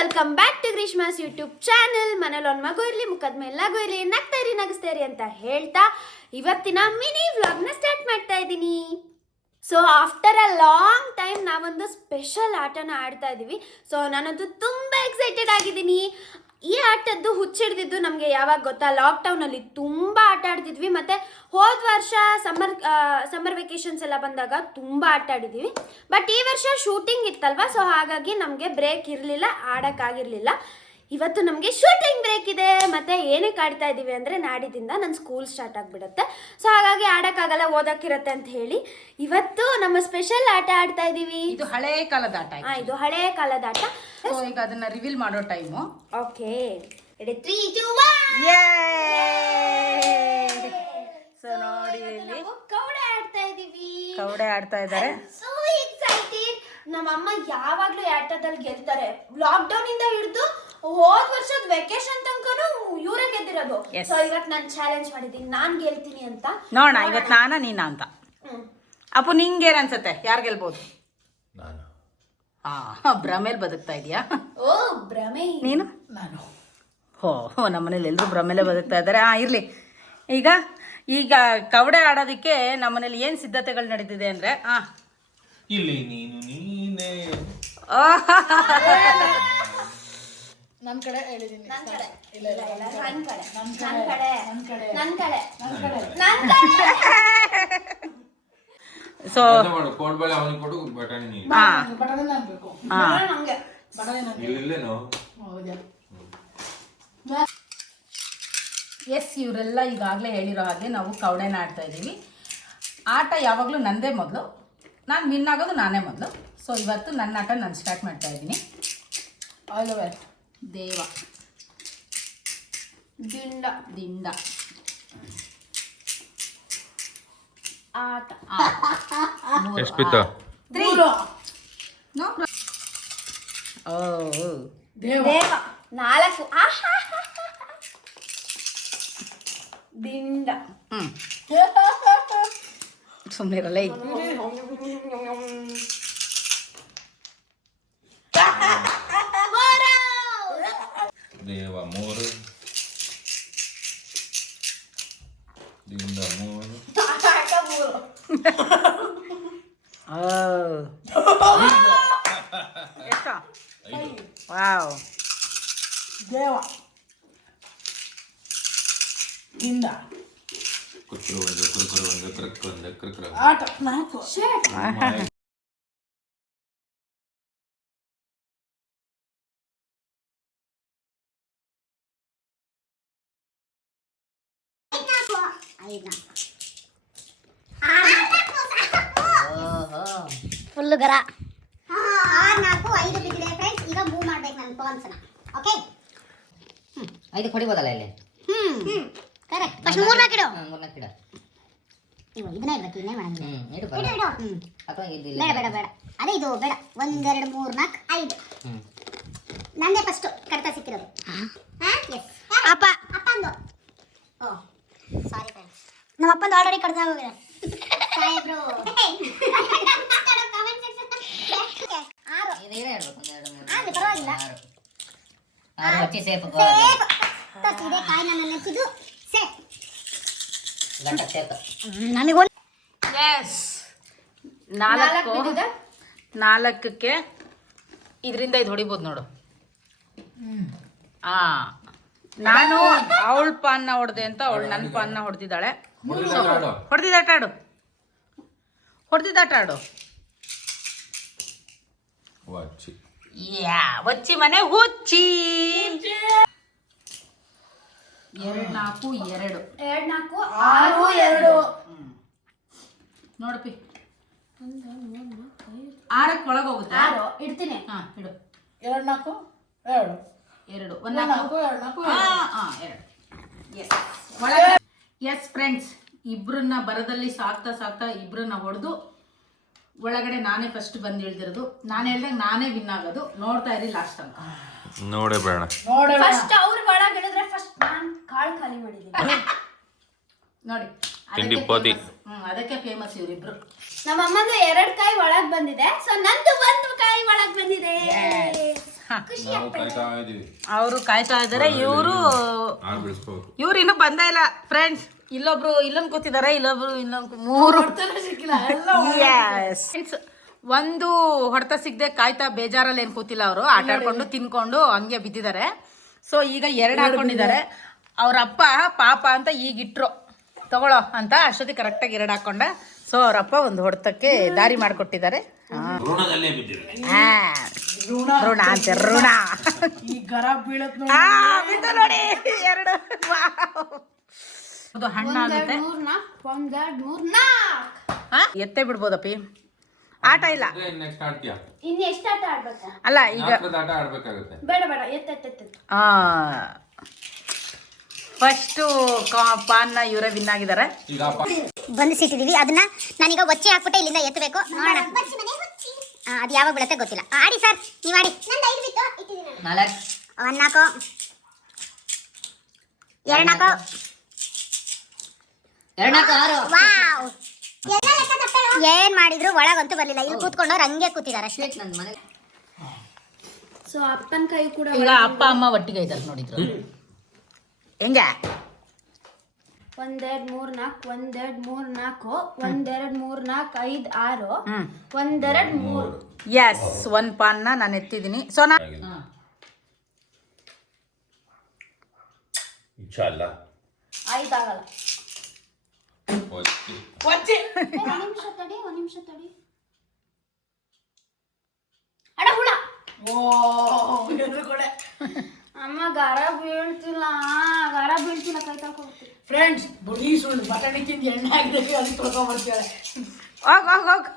Welcome back to Greeshma's YouTube channel ಮನೇಲಿ ಒಂದು ಮಗು ಇರಲಿ, ಮುಖದ ಮೇಲೆ ನಗು ಇರಲಿ, ನಗ್ತಾ ಇರಿ, ನಗಿಸ್ತಾ ಇರಿ ಅಂತ ಹೇಳ್ತಾ ಇವತ್ತಿನ ಮಿನಿ ವ್ಲಾಗ್ನ ಸ್ಟಾರ್ಟ್ ಮಾಡ್ತಾ ಇದ್ದೀನಿ. So after a long time ನಾವೊಂದು ಸ್ಪೆಷಲ್ ಆಟನ ಆಡ್ತಾ ಇದ್ದೀವಿ ಸೊ ನಾನಂತೂ ತುಂಬ ಎಕ್ಸೈಟೆಡ್ ಆಗಿದ್ದೀನಿ. ಈ ಆಟದ್ದು ಹುಚ್ಚಿಡ್ದಿದ್ದು ನಮಗೆ ಯಾವಾಗ ಗೊತ್ತಾ? ಲಾಕ್ಡೌನಲ್ಲಿ ತುಂಬ ಆಟ ಆಡ್ತಿದ್ವಿ. ಮತ್ತು ಹೋದ ವರ್ಷ ಸಮ್ಮರ್ ಸಮ್ಮರ್ ವೆಕೇಷನ್ಸ್ ಎಲ್ಲ ಬಂದಾಗ ತುಂಬ ಆಟ ಆಡಿದ್ದೀವಿ ಬಟ್ ಈ ವರ್ಷ ಶೂಟಿಂಗ್ ಇತ್ತಲ್ವಾ? ಸೊ ಹಾಗಾಗಿ ನಮಗೆ ಬ್ರೇಕ್ ಇರಲಿಲ್ಲ, ಆಡೋಕ್ಕಾಗಿರಲಿಲ್ಲ. ಇವತ್ತು ನಮಗೆ ಶೂಟಿಂಗ್ ಬ್ರೇಕ್ ಇದೆ. ಮತ್ತೆ ಏನಕ್ಕೆ ಆಡ್ತಾ ಇದ್ದೀವಿ ಅಂದರೆ ನಾಡಿದಿಂದ ನನ್ನ ಸ್ಕೂಲ್ ಸ್ಟಾರ್ಟ್ ಆಗಿಬಿಡುತ್ತೆ. ಸೊ ಹಾಗಾಗಿ ಆಡೋಕ್ಕಾಗಲ್ಲ ಓದೋಕ್ಕಿರುತ್ತೆ ಅಂತ ಹೇಳಿ ಇವತ್ತು ನಮ್ಮ ಸ್ಪೆಷಲ್ ಆಟ ಆಡ್ತಾ ಇದ್ದೀವಿ ಇದು ಹಳೆ ಕಾಲದ ಆಟ ಹಾಂ ಇದು ಹಳೆ ಕಾಲದ ಆಟ. ಸೊ ಈಗ ಅದನ್ನ ರಿವೀಲ್ ಮಾಡೋ time okay ready three two so ನೋಡಿ ಇಲ್ಲಿ. ಕೌಡೆ ಆಡ್ತಾ ಇದ್ದೀವಿ ಕೌಡೆ ಆಡ್ತಾ ಇದ್ದಾರೆ ಸೋ ಎಕ್ಸೈಟೆಡ್ ನಮ್ಮಮ್ಮ ಯಾವಾಗ್ಲೂ ಆಟದಲ್ಲಿ ಗೆಲ್ತಾರೆ. ಲಾಕ್ಡೌನ್ ಇಂದ ಹಿಡಿದು ಹೋದ್ ವರ್ಷದ ವೆಕೇಶನ್ ತನಕನು ಇವರೇ ಗೆದ್ದಿರೋದು. ಸೊ ಇವತ್ತು ನಾನು ಚಾಲೆಂಜ್ ಮಾಡಿದ್ದೀನಿ. ನಾನ್ ಗೆಲ್ತೀನಿ ಅಂತ. ನೋಡೋಣ ಇವತ್ತು ನಾನ ನೀನ ಅಂತ. ಅಪ್ಪು ನಿಂಗೇನ್ ಅನ್ಸತ್ತೆ? ಯಾರು ಗೆಲ್ಬಹುದು ನಾನು? ಹಾ ಭ್ರಮೇಲ್ ಬದುಕ್ತಾ ಇದೀಯಾ? ಓ ಭ್ರಮೆ ನೀನು? ನಾನು. ಹೋ ಹೋ ನಮ್ಮನೇಲಿ ಎಲ್ಲರೂ ಭ್ರಮೇಲೆ ಬದುಕ್ತಾ ಇದ್ದಾರೆ ಆ ಇರ್ಲಿ. ಈಗ ಈಗ ಕವಡೆ ಆಡೋದಕ್ಕೆ ನಮ್ಮನೇಲಿ ಏನ್ ಸಿದ್ಧತೆಗಳು ನಡೀತಿದೆ ಅಂದ್ರೆ ಆ. ಇಲ್ಲಿ ನೀನು ನೀನೇ. ನನ್ ಕಡೆ ಇಲ್ಲ, ಇಲ್ಲ, ನನ್ ಕಡೆ. ನನ್ ಕಡೆ. ನನ್ ಕಡೆ. ನನ್ ಕಡೆ. ಸೊ ಎಂತ ಮಾಡು ಕೋಡ್ಬಳೆ ಅವನಿಗೆ ಕೊಡು ಬಟಾಣಿ ನೀನು. ಹಾ. ಹಾ. ನಂಗೆ. ಇಲ್ಲಿಲ್ಲೇನೋ ಎಸ್ ಇವರೆಲ್ಲ ಈಗಾಗಲೇ ಹೇಳಿರೋ ಹಾಗೆ ನಾವು ಕವಡೆನ ಆಡ್ತಾ ಇದ್ದೀವಿ. ಆಟ ಯಾವಾಗಲೂ ನಂದೇ ಮೊದಲು. ನಾನು ವಿನ್ ಆಗೋದು ನಾನೇ ಮೊದಲು. ಸೊ ಇವತ್ತು ನನ್ನ ಆಟ ನಾನು ಸ್ಟಾರ್ಟ್ ಮಾಡ್ತಾ ಇದ್ದೀನಿ. ದೇವ ದಿಂಡ ದಿಂಡ ಆಟ ಮೂರು, ಎಷ್ಟು ಬಿತ್ತು ಆ, three. No? ಓ ಓ. ದೇವ ನಾಲ್ಕು ಆಹಾ. ದಿಂಡ ಹ್ಮ್ ಸುಮ್ಮನೆ ಇರಲ್ಲ ಈಗ ದೇವ ಮೂರು ದಿಂದ ಮೂರು ಆಟ ಮೂರು ಓ ಎಷ್ಟು ಐದು ವಾವ್ ಕುರ್ಕುರು ಒಂದು ಕುರ್ಕುರು ಒಂದು ಕ್ರಕ್ ಒಂದು ಕ್ರಕ್ರ ಫುಲ್ ಗರ. ಆರು ನಾಲ್ಕು ಐದು ಬಿದ್ದಿದೆ ಫ್ರೆಂಡ್ಸ್ ಈಗ ಮೂವ್ ಮಾಡ್ಬೇಕು ನನ್ನ ಪಾನ್ಸ್ನ. ಓಕೆ ಐದು ಹೊಡಿಬೋದಲ್ಲ ಇಲ್ಲಿ? ಹ್ಮ್. ಹ್ಮ್. ಕರೆಕ್ಟ್ ಫಸ್ಟ್ ಮೂರ್ ನಾಲ್ಕು ಇಡು. ಮೂರ್ನಾಲ್ಕು ಇಡು. ಇವು ಇದನ್ನೇ ಇಡ್ಬೇಕು ಇನ್ನೇ ಮಾಡಂಗಿಲ್ಲ ಹ್ಮ್ ಇಡು ಇಡು ಇಡು. ಹ್ಮ್. ಅಥವಾ ಇದು ಇಲ್ಲಿ. ಬೇಡ ಬೇಡ ಬೇಡ. ಅದೇ ಇದು ಬೇಡ. ಒಂದೆರಡು ಮೂರ್ ನಾಲ್ಕು ಐದು. ಹ್ಮ್. ನಂದೇ ಫಸ್ಟು ಕಡತ ಸಿಕ್ಕಿರೋದು. ಎಸ್ ಅಪ್ಪ. ಅಪ್ಪಂದು ಓ ಸಾರಿ ನಮ್ಮ ಅಪ್ಪಂದು ಆಲ್ರೆಡಿ ಕಡಿಮೆ ಹೋಗಿದೆ. ಸಾಹೇಬ್ರು. ಬಿದ್ದಿದೆ. ನಾಲ್ಕಕ್ಕೆ ಇದರಿಂದ ಇದು ಹೊಡಿಬೋದು ನೋಡು. ಆ. ನಾನು ಅವಳ ಪಾನ್ನ ಹೊಡೆದೆ ಅಂತ ಅವಳು ನನ್ನ ಪಾನ್ನ ಹೊಡೆದಿದ್ದಾಳೆ. ಆಡು. ಹೊಡೆದಿದ್ದಾಟ ಆಡು. ಹೊಡೆದಿದ್ದಾಟ ಆಡು. ವಾಚಿ ಯಾ ಹೊಚ್ಚಿ ಮನೆ ಹುಚ್ಚಿ. ಎರಡು ನಾಲ್ಕು ಎರಡು. ಎರಡ್ ನಾಲ್ಕು ಆರು ಎರಡು. ನೋಡಪ್ಪಿ. ಆರಕ್ಕೆ ಒಳಗೆ ಹೋಗುತ್ತೆ ಆರು ಇಡ್ತೀನಿ. ಹಾ ಇಡು. ಎರಡು ನಾಲ್ಕು ಎರಡು. ಎರಡು. ಒಂದು ನಾಲ್ಕು. ನಾಲ್ಕು ಎರಡು ನಾಲ್ಕು ಹಾ ಹಾ ಎರಡು. ಎಸ್ ಒಳಗೆ ಎಸ್ ಫ್ರೆಂಡ್ಸ್ ಇಬ್ಬರನ್ನ ಬರದಲ್ಲಿ ಸಾಕ್ತಾ ಸಾಕ್ತಾ ಇಬ್ರನ್ನ ಹೊಡೆದು ಒಳಗಡೆ ನಾನೇ ಫಸ್ಟ್ ಬಂದು ಇಳ್ದಿರೋದು ನಾನು ಹೇಳ್ದಾಗ ನಾನೇ ವಿನ್ ಆಗೋದು. ನೋಡ್ತಾ ಇರಿ ಲಾಸ್ಟ್ ಅಂತ ನೋಡೇ ಬೇಡ. ನೋಡೋಣ ಫಸ್ಟ್ ಅವ್ರು ಒಳಗೆ ಹೇಳಿದ್ರೆ ಫಸ್ಟ್ ನಾನು ಕಾಳು ಖಾಲಿ ಮಾಡಿದ್ದೀನಿ. ನೋಡಿ. ತಿಂಡಿ ಅದಕ್ಕೆ ಹ್ಮ್ ಅದಕ್ಕೆ ಫೇಮಸ್ ಇವರಿಬ್ರು. ನಮ್ಮ ಅಮ್ಮಂದು ಎರಡು ಕಾಯಿ ಒಳಗ್ ಬಂದಿದೆ ಸೊ ನಂದು ಒಂದು ಕಾಯಿ ಒಳಗ್ ಬಂದಿದೆ. ಹಾ. ನಾವು ಕಾಯ್ತಾ ಇದೀವಿ ಅವರು ಕಾಯ್ತಾ ಇದ್ದಾರೆ ಇವರು ಆರು ಇವ್ರು ಇನ್ನೂ ಬಂದೇ ಇಲ್ಲ ಫ್ರೆಂಡ್ಸ್ ಇಲ್ಲೊಬ್ರು ಇಲ್ಲೊಂದು ಕೂತಿದ್ದಾರೆ ಇಲ್ಲೊಬ್ರು ಇನ್ನೊಂದು ಮೂರು. ಸಿಕ್ಕಿಲ್ಲ ಎಲ್ಲ Yes. Friends, ಒಂದು ಹೊಡೆತ ಸಿಗದೆ ಕಾಯ್ತಾ ಬೇಜಾರಲ್ಲಿ ಏನ್ ಕೂತಿಲ್ಲ ಅವರು. ಆಟ ಆಡ್ಕೊಂಡು ತಿನ್ಕೊಂಡು ಹಂಗೆ ಬಿದ್ದಿದ್ದಾರೆ. ಸೊ ಈಗ ಎರಡು ಹಾಕೊಂಡಿದ್ದಾರೆ. ಅವ್ರ ಅಪ್ಪ ಪಾಪ ಅಂತ ಈಗ ಇಟ್ರು. ತಗೊಳ್ಳೋ ಅಂತ ಅಷ್ಟೊತ್ತಿಗೆ ಕರೆಕ್ಟಾಗಿ ಎರಡು ಹಾಕೊಂಡ. ಸೊ ಅವರಪ್ಪ ಒಂದು ಹೊಡೆತಕ್ಕೆ ದಾರಿ ಮಾಡಿಕೊಟ್ಟಿದ್ದಾರೆ. ಋಣ ಅಂತ ಋಣ ಈ ಗರ ಬೀಳತ್ ನೋಡಿ. ಎರಡು. Wow. ಅದು ಹಣ್ಣಾಗುತ್ತೆ? ಎತ್ತೇ ಬಿಡ್ಬೋದಪ್ಪಿ. ಆಟ ಇಲ್ಲ. ನೆಕ್ಸ್ಟ್ ಆಡ್ತೀಯಾ? ಇನ್ನು ಎಷ್ಟು ಆಟ ಆಡ್ಬೇಕು? ಅಲ್ಲ ಈಗ ನಾಲ್ಕರದ ಆಟ ಆಡ್ಬೇಕಾಗುತ್ತೆ ಬೇಡ ಬೇಡ ಎತ್ತ ಎತ್ತ ಎತ್ತ ಫಸ್ಟು ಪಾನ್ನ ಇವರ ವಿನ್ ಆಗಿದ್ದಾರೆ ಬಂಧಿಸಿಟ್ಟಿದೀವಿ ಅದನ್ನ ನಾನೀಗ ಒಚ್ಚಿ ಹಾಕ್ಬಿಟ್ಟೆ ಇಲ್ಲಿಂದ ಎತ್ತಬೇಕು. ನೋಡೋಣ. ಅದು ಯಾವಾಗ ಬೀಳತ್ತೆ ಗೊತ್ತಿಲ್ಲ. ಆಡಿ ಸರ್ ನೀವು ಆಡಿ. ನಾಲ್ಕು. ಒಂದ್ ನಾಲ್ಕು. ಎರಡ್ ಏನ್ ಮಾಡಿದ್ರು ಒಳಗಂತೂ ಬರ್ಲಿಲ್ಲ. ಇಲ್ಲಿ ಕೂತ್ಕೊಂಡವ್ರು ಹಂಗೆ ಕೂತಿದ್ದಾರೆ ಅಷ್ಟೇ. ಸೊ ಅಪ್ಪನ ಕೈ ಕೂಡ ಈಗ ಅಪ್ಪ ಅಮ್ಮ ಒಟ್ಟಿಗೆ ಇದ್ದಾರೆ ನೋಡಿದ್ರು. ಹೆಂಗೆ? ಒಂದೆರಡ್ ಮೂರ್ ನಾಲ್ಕು ಒಂದೆರಡ್ ಮೂರ್ ನಾಲ್ಕು ಒಂದೆರಡ್ ಮೂರ್ ನಾಲ್ಕು ಐದ್ ಆರು ಹ್ಮ್. ಒಂದೆರಡ್ ಮೂರು. ಎಸ್ ಒಂದ್ ಪಾನ್ನ ನಾನು ಎತ್ತಿದ್ದೀನಿ. ಸೊ ನಾ ಇನ್ಶಾಲ್ಲ ಐದಾಗಲ್ಲ ಆಗಲ್ಲ. ಒಚ್ಚಿ ಒಂದ್ ನಿಮಿಷ ತಡಿ ಒಂದ್ ನಿಮಿಷ ತಡಿ. ಅಡ ಹುಳ. ಓ ಎದುರುಗಡೆ ಅಮ್ಮ ಗರ ಬೀಳ್ತಿಲ್ಲ. ಗರ ಬೀಳ್ತಿಲ್ಲ ಕೈ ಫ್ರೆಂಡ್ಸ್ ಬುಡಿ ಸುಳ್ಳು ಬಟಾಣಿ ತಿಂದು ಎಣ್ಣೆ ಹಾಕಿದ್ರೆ ಅದಕ್ಕೆ ತೊಳ್ಕೊಂಬರ್ತೀವಿ ಹೋಗ್ ಹೋಗ್ ಹೋಗ್.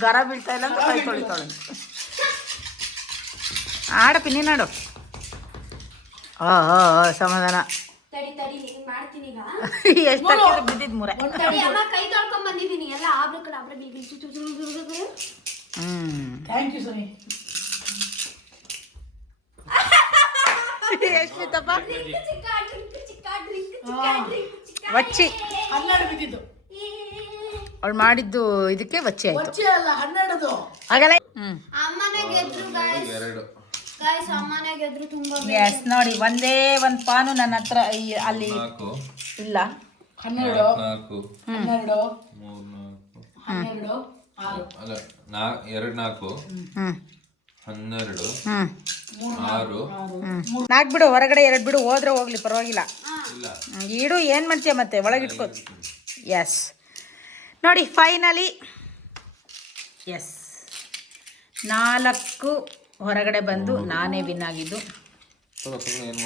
ಗರ ಬೀಳ್ತಾ ಇಲ್ಲ ಅಂತ ಕೈ ತೊಳಿತಾಳೆ. ಆಡ ಪಿನ್ನಿ ಆಡು ಆ ಆ, ಆ, ಸಮಾಧಾನ. ತಡಿ ತಡಿ ಮಾಡ್ತೀನಿ ಈಗ? ಎಷ್ಟು ಬಿದ್ದಿದ್ ಮೂರ. ಅಮ್ಮ ಕೈ ತೊಳ್ಕೊಂಡ್ ಬಂದಿದ್ದೀನಿ. ಎಲ್ಲ ಆಬ್ರ ಕಡೆ ಆಬ್ರ ಥ್ಯಾಂಕ್ ಯು ಸನಿ ಚಿಕ್ಕ ವಚ್ಚಿ. ಹನ್ನೆರಡು ಬಿದ್ದಿದ್ದು. ಅವಳು ಮಾಡಿದ್ದು ಇದಕ್ಕೆ ವಚ್ಚಿ ಆಯ್ತು. ಒಚ್ಚಿ ಅಲ್ಲ ಹನ್ನೆರಡು ಆಗಲ್ಲ ಹ್ಮ್. ಅಮ್ಮನೇ ಗೆದ್ರು ಗಾಯ್ಸ್ ಗಾಯ್ಸ್ ಅಮ್ಮನೇ ಗೆದ್ರು ತುಂಬಾ ಎಸ್ ನೋಡಿ ಒಂದೇ ಒಂದ್ ಪಾನು ನನ್ನ ಹತ್ರ ಈ- ಅಲ್ಲಿ ಇಲ್ಲ. ಹನ್ನೆರಡು. ನಾಲ್ಕು ಹನ್ನೆರಡು. ಮೂರ್ ನಾಲ್ಕು. ಹನ್ನೆರಡು. ಆರು ಅಲ್ಲ ನಾ ಎರಡು ನಾಲ್ಕು. ಹ್ಮ್. ಹನ್ನೆರಡು ಆರು. ನಾಲ್ಕು ಬಿಡು ಹೊರಗಡೆ ಎರಡು ಬಿಡು ಹೋದ್ರೆ ಹೋಗ್ಲಿ ಪರವಾಗಿಲ್ಲ. ಇಡು ಏನು ಮಾಡ್ತೀಯ ಮತ್ತೆ? ಒಳಗಿಟ್ಕೋ ಇಟ್ಕೋ. ಎಸ್ ನೋಡಿ ಫೈನಲಿ ಎಸ್ ನಾಲ್ಕು ಹೊರಗಡೆ ಬಂದು ನಾನೇ ವಿನ್ ಆಗಿದ್ದು. ಏನು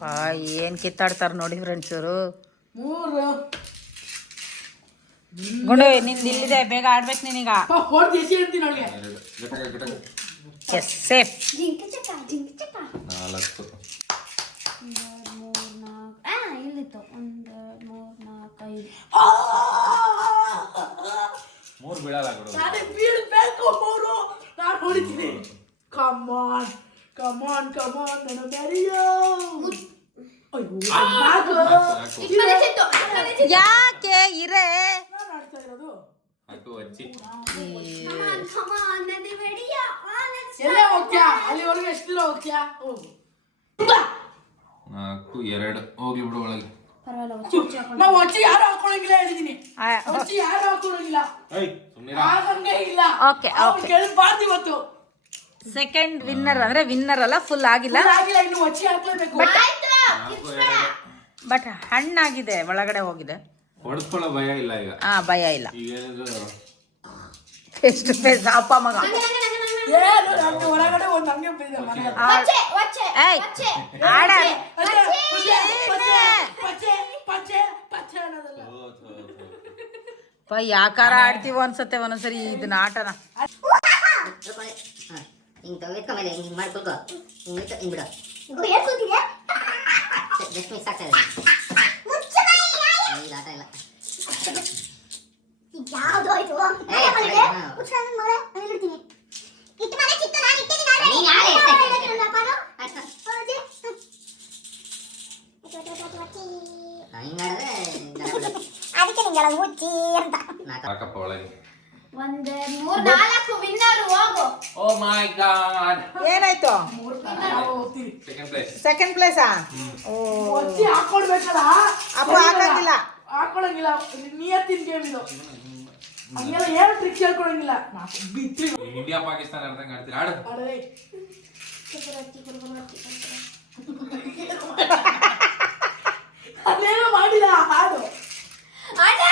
ಇರ್ತೀಯ? ಏನು ಕಿತ್ತಾಡ್ತಾರೆ ನೋಡಿ ಫ್ರೆಂಡ್ಸ್ ಇವರು ಮೂರು. ಗುಂಡು ನಿಂದು ಇಲ್ಲಿದೆ ಬೇಗ ಆಡ್ಬೇಕು ನೀನೀಗ. ಎಸಿ ಸೇಫ್ ನಾಲ್ಕು ಮೂರ್ ನಾಲ್ಕು ಆ ಇಲ್ಲಿತ್ತು ಒಂದೆರಡು ಮೂರ್ ನಾಲ್ಕು ಐದು ಮೂರು. ಬೀಳಲ್ಲ ಬಿಡು ನಾನೇ ಮೂರು. ನಾನು ಹೊಡಿತೀನಿ. ಕಮಾನ್ ಕಮನ್ ಕಮಾನ್ ನನ್ನ ಮೆರಿಯೋ ಅಯ್ಯೋ ಇಪ್ಪತ್ತೈದು ಯಾಕೆ ಇರೇ ನಾನು ಆಡ್ತಾ ಇರೋದು ನಾಲ್ಕು ಅಜ್ಜಿ Come on, ಎಲ್ಲೇ ಹೋಗ್ತೀಯಾ ಅಲ್ಲಿವರೆಗೂ ಎಷ್ಟು ದೂರ ಹೋಗ್ತೀಯಾ ಹೋಗು ನಾಲ್ಕು ಎರಡು ಹೋಗ್ಲಿ ಬಿಡು ಒಳಗೆ ನಾವು ಒಚ್ಚಿ ಯಾರು ಹಾಕೊಳಂಗಿಲ್ಲ ಹೇಳಿದೀನಿ ಒಚ್ಚಿ ಯಾರು ಹಾಕೊಳಂಗಿಲ್ಲ ಐ ಸುಮ್ಮನೆ ಆಗಂಗೆ ಇಲ್ಲ ಓಕೆ, ಅವ್ನು. ಕೇಳಬಾರ್ದು ಇವತ್ತು ಸೆಕೆಂಡ್ ವಿನ್ನರ್ ಅಂದ್ರೆ ವಿನ್ನರ್ ಅಲ್ಲ ಫುಲ್ ಆಗಿಲ್ಲ. ಆಗಿಲ್ಲ ಇನ್ನು ಒಚ್ಚಿ ಹಾಕ್ಲೇಬೇಕು. ಬಟ್ ಹಣ್ಣಾಗಿದೆ ಒಳಗಡೆ ಹೋಗಿದೆ. ಭಯ ಇಲ್ಲ ಈಗ. ಹಾ ಭಯ ಇಲ್ಲ. ಅಪ್ಪ ಮಗ. ಒಳಗಡೆ ಒಂದು ಹಂಗೆ ಮನೆ ಆಡ. ಯಾಕಾರ ಆಡ್ತೀವೋ ಅನ್ಸತ್ತೆ ಒಂದೊಂದ್ಸರಿ ಇದನ್ನ ಆಟನ. ಹಾಂ. ಹಿಂಗೆ ತಗೋ ಎತ್ಕೊಂಬಲ್ಲಿ ಹಿಂಗೆ ಹಿಂಗೆ ಮಾಡಿ ಕುಲ್ಕೋ ಹಿಂಗೆ ಇಟ್ಟು ಹಿಂಗೆ ಬಿಡು ಜಸ್ಟ್ ಮಿಕ್ಸ್ ಆಗ್ತಾ ಇದೆ ಇದು ಆಟ ಇಲ್ಲ ಯಾವ್ದು ಆಯ್ತು ಏ, ಮನೆಗೆ ಹಾ. ಉಚ್ಚಾರಣ ಮಳೆ ನಾನು ಇಡ್ತೀನಿ ಇಟ್ಟು ಮನೆ ಚಿತ್ತ ನಾನು ಇಟ್ಟಿದ್ದೀನಿ ಆದ್ರೆ ನೀನ್ ಯಾರೇ? ನನ್ನ ಅಪ್ಪನು? ಆಯ್ತಾ? ಹೌದು. ಹ್ಮ್. ಒಚ್ಚಿ, ಒಚ್ಚಿ, ಒಚ್ಚಿ, ಒಚ್ಚಿ. ಹಿಂಗಾದ್ರೆ ಜನ ಬಿಡೋದು. ಅದಕ್ಕೆ ನಿಂಗೆಲ್ಲ ಹುಚ್ಚಿ ಅಂತ ಸಾಕಪ್ಪ ಒಳಗೆ ಒಂದ್ ಮೂರ್ ನಾಲ್ಕು ವಿನ್ನರ್ ಹೋಗು ಓ ಮೈ ಗಾಡ್ ಏನಾಯ್ತು? ಸೆಕೆಂಡ್ ಪ್ಲೇಸ್ ಸೆಕೆಂಡ್ ಪ್ಲೇಸಾ ಓ. ಒತ್ತಿ ಹಾಕೊಳ್ಬೇಕಲ್ಲ ಅಪ್ಪ ಹಾಕಂಗಿಲ್ಲ. ಹಾಕೊಳಂಗಿಲ್ಲ. ನಿಯತ್ತಿನ ಗೇಮ್ ಇದು. ಹಂಗೆಲ್ಲ ಏನು ಟ್ರಿಕ್ ಹೇಳ್ಕೊಳಂಗಿಲ್ಲ. ಬಿತ್ತಿ ಇಂಡಿಯಾ ಪಾಕಿಸ್ತಾನ ಅರ್ಧಂಗ್ ಆಡ್ತೀರಾ? ಆಡು. ಅದೇನೋ ಮಾಡಿಲ್ಲ ಹಾಡು. ಅಣ್ಣ!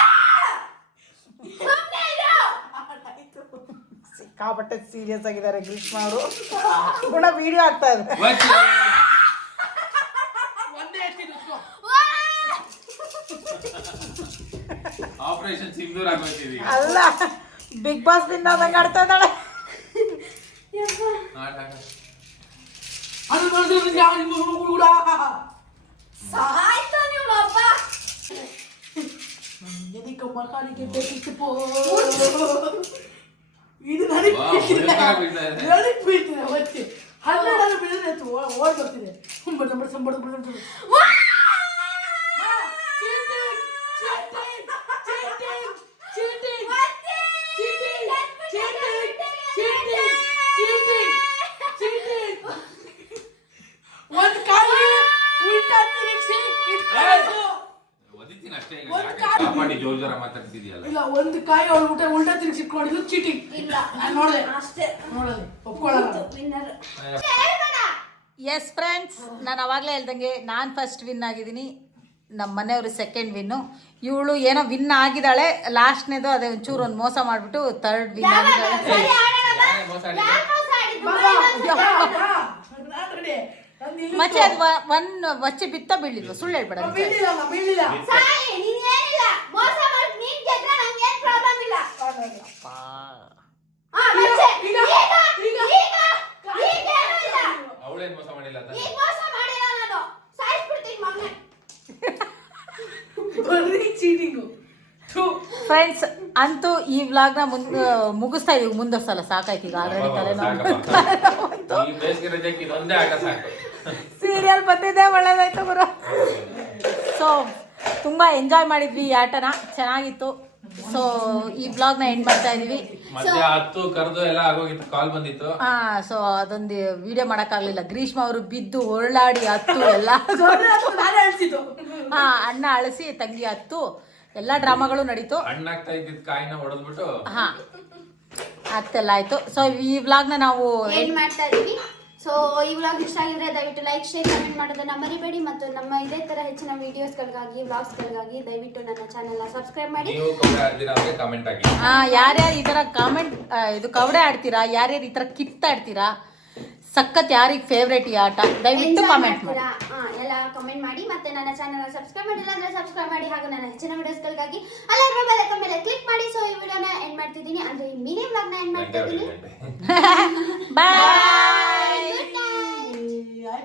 ಸುಮ್ನೆ ಇರು. ಸಿಕ್ಕಾಪಟ್ಟೆ ಸೀರಿಯಸ್ ಆಗಿದ್ದಾರೆ ಗ್ರೀಷ್ಮ ಅವರು. ಗುಣ ವಿಡಿಯೋ ಆಗ್ತಾ ಇದೆ. ಆಪರೇಷನ್ ಸಿಂಧೂರ್ ಅಲ್ಲ ಬಿಗ್ ಬಾಸ್ನಿಂದ ಅದಂಗ ಆಡ್ತಾ ಇದ್ದಾಳೆ. ಅದು ನೋಡಿದ್ರೆ ಹುಡುಗ್ರು ಕೂಡ? ಸಾಯ್ತು ನೀವು ಅಪ್ಪ ಎದಿಕ ಮಕಾನಿಗೆ ಬೇಕಿತ್ತು ಪೋ. ಇದು ನನಗೆ ಬೀಳ್ತಿದೆ. ನನಗೆ ಬೀಳ್ತಿದೆ ಒತ್ತಿ ಹನ್ನೆರಡು ಬೀಳಿದ್ರೆ ಆಯ್ತು. ಓ- ಓಡ್ ಬರ್ತಿದೆ ಬಡ ಬಡ ಬಡ ಬಡ ಬಡ ಒಂದ್ ಕಾಲಿ ಉಲ್ಟಾ ತಿರುಗಿಸಿ ಒಂದ್ ಕಾಪಾಡಿ ಜೋರ್ ಜೋರ ಮಾತಾಡ್ತಿದ್ಯಲ್ಲ? ಒಂದು ಕಾಯಿ ಅವಳು ಊಟ ಉಲ್ಟಾ ತಿರುಗಿಸಿ ಇಟ್ಕೊಂಡಿದ್ದು ಚೀಟಿಂಗ್ ಇಲ್ಲ ನಾನು ನೋಡಿದೆ. ಅಷ್ಟೇ. ನೋಡಲಿ ಒಪ್ಕೊಳ್ಳಲ್ಲ. ವಿನ್ನರ್ ಎಸ್ ಫ್ರೆಂಡ್ಸ್ ನಾನು ಅವಾಗಲೇ ಹೇಳ್ದಂಗೆ ನಾನು ಫಸ್ಟ್ ವಿನ್ ಆಗಿದ್ದೀನಿ. ನಮ್ಮ ಮನೆಯವರು ಸೆಕೆಂಡ್ ವಿನ್ನು ಇವಳು ಏನೋ ವಿನ್ ಆಗಿದ್ದಾಳೆ ಲಾಸ್ಟ್ನೇದು ಅದೇ ಒಂಚೂರು ಒಂದು ಮೋಸ ಮಾಡಿಬಿಟ್ಟು ತರ್ಡ್ ವಿನ್ ಆಗಿದ್ದಾಳೆ. ಮತ್ತೆ ಅದು ಒನ್ ವಚ್ಚೆ ಬಿತ್ತ ಬೀಳಿಲ್ವ? ಸುಳ್ಳು ಹೇಳ್ಬೇಡ. ಬೀಳಿಲ್ಲ ಬೀಳಿಲ್ಲ. ಅವಳೇನ್ ಮೋಸ ಮಾಡಿಲ್ಲ ಫ್ರೆಂಡ್ಸ್ ಅಂತೂ ಈ ವ್ಲಾಗ್ನ ಮುಂದೆ ಮುಗಿಸ್ತಾ ಇದೀವಿ ಮುಂದೆ ಸಲ. ಸಾಕಾಯ್ತು ಈಗ ಆಲ್ರೆಡಿ ತಲೆ ಸೀರಿಯಲ್ ಬಂದಿದೆ ಒಳ್ಳೇದಾಯ್ತು ಗುರು. ಸೊ ತುಂಬ ಎಂಜಾಯ್ ಮಾಡಿದ್ವಿ ಈ ಆಟನ. ಚೆನ್ನಾಗಿತ್ತು. ಸೊ ಈ ಬ್ಲಾಗ್ನ ಎಂಡ್ ಮಾಡ್ತಾ ಇದೀವಿ. ಮಧ್ಯ ಹತ್ತು ಕರೆದು ಎಲ್ಲ ಆಗೋಗಿತ್ತು ಕಾಲ್ ಬಂದಿತ್ತು. ಹಾ ಸೊ ಅದೊಂದು ವಿಡಿಯೋ ಮಾಡಕ್ಕಾಗ್ಲಿಲ್ಲ. ಗ್ರೀಷ್ಮ ಅವರು ಬಿದ್ದು ಹೊರಳಾಡಿ ಹತ್ತು ಎಲ್ಲ ಹಾ ಅಣ್ಣ ಅಳಿಸಿ ತಂಗಿ ಹತ್ತು ಎಲ್ಲ ಡ್ರಾಮಾಗಳು ನಡೀತು. ಹಣ್ಣಾಗ್ತಾ ಇದ್ದಿದ್ ಕಾಯಿನ ಹೊಡೆದ್ಬಿಟ್ಟು ಹಾ ಅತ್ತೆಲ್ಲ ಆಯ್ತು. ಸೊ ಈ ವ್ಲಾಗ್ನ ನಾವು ಏನ್ ಮಾಡ್ತಾ ಇದೀವಿ? ಸೊ ಈ ವ್ಲಾಗ್ ಇಷ್ಟ ಆಗಿದ್ರೆ ದಯವಿಟ್ಟು ಲೈಕ್ ಶೇರ್ ಕಮೆಂಟ್ ಮಾಡೋದನ್ನ ಮರಿಬೇಡಿ ಮತ್ತು ನಮ್ಮ ಇದೇ ತರ ಹೆಚ್ಚಿನ ವಿಡಿಯೋಸ್ಗಳಿಗಾಗಿ ವ್ಲಾಗ್ಸ್ಗಳಿಗಾಗಿ ದಯವಿಟ್ಟು ನನ್ನ ಚಾನೆಲ್ ಸಬ್ಸ್ಕ್ರೈಬ್ ಮಾಡಿ. ಹಾ ಯಾರ್ಯಾರು ಈ ತರ ಕಾಮೆಂಟ್ ಇದು ಕವಡೆ ಆಡ್ತೀರಾ ಯಾರ್ಯಾರು ಈ ಥರ ಕಿತ್ತಾಡ್ತೀರಾ ಸಖತ್ ಯಾರಿಗೆ ಫೇವ್ರೇಟ್ ಈ ಆಟ ದಯವಿಟ್ಟು ಕಾಮೆಂಟ್ ಮಾಡಿ? ಎಲ್ಲ ಕಮೆಂಟ್ ಮಾಡಿ ಮತ್ತೆ ನನ್ನ ಚಾನೆಲ್ ಸಬ್ಸ್ಕ್ರೈಬ್ ಮಾಡಿಲ್ಲ ಅಂದ್ರೆ ಸಬ್ಸ್ಕ್ರೈಬ್ ಮಾಡಿ ಹಾಗೂ ನನ್ನ ಹೆಚ್ಚಿನ ವಿಡಿಯೋಸ್ಗಳಿಗಾಗಿ ಅಲ್ಲ ಮೊಬೈಲ್ ಮೇಲೆ ಕ್ಲಿಕ್ ಮಾಡಿ. ಸೊ ಈ ವಿಡಿಯೋನ ಎಂಡ್ ಮಾಡ್ತಿದ್ದೀನಿ. ಅಂದ್ರೆ ಈ ಮಿನಿ ವ್ಲಾಗ್ನ ಎಂಡ್ ಮಾಡ್ತಾ ಇದ್ದೀನಿ ಬಾಯ್ ఈ హాయ్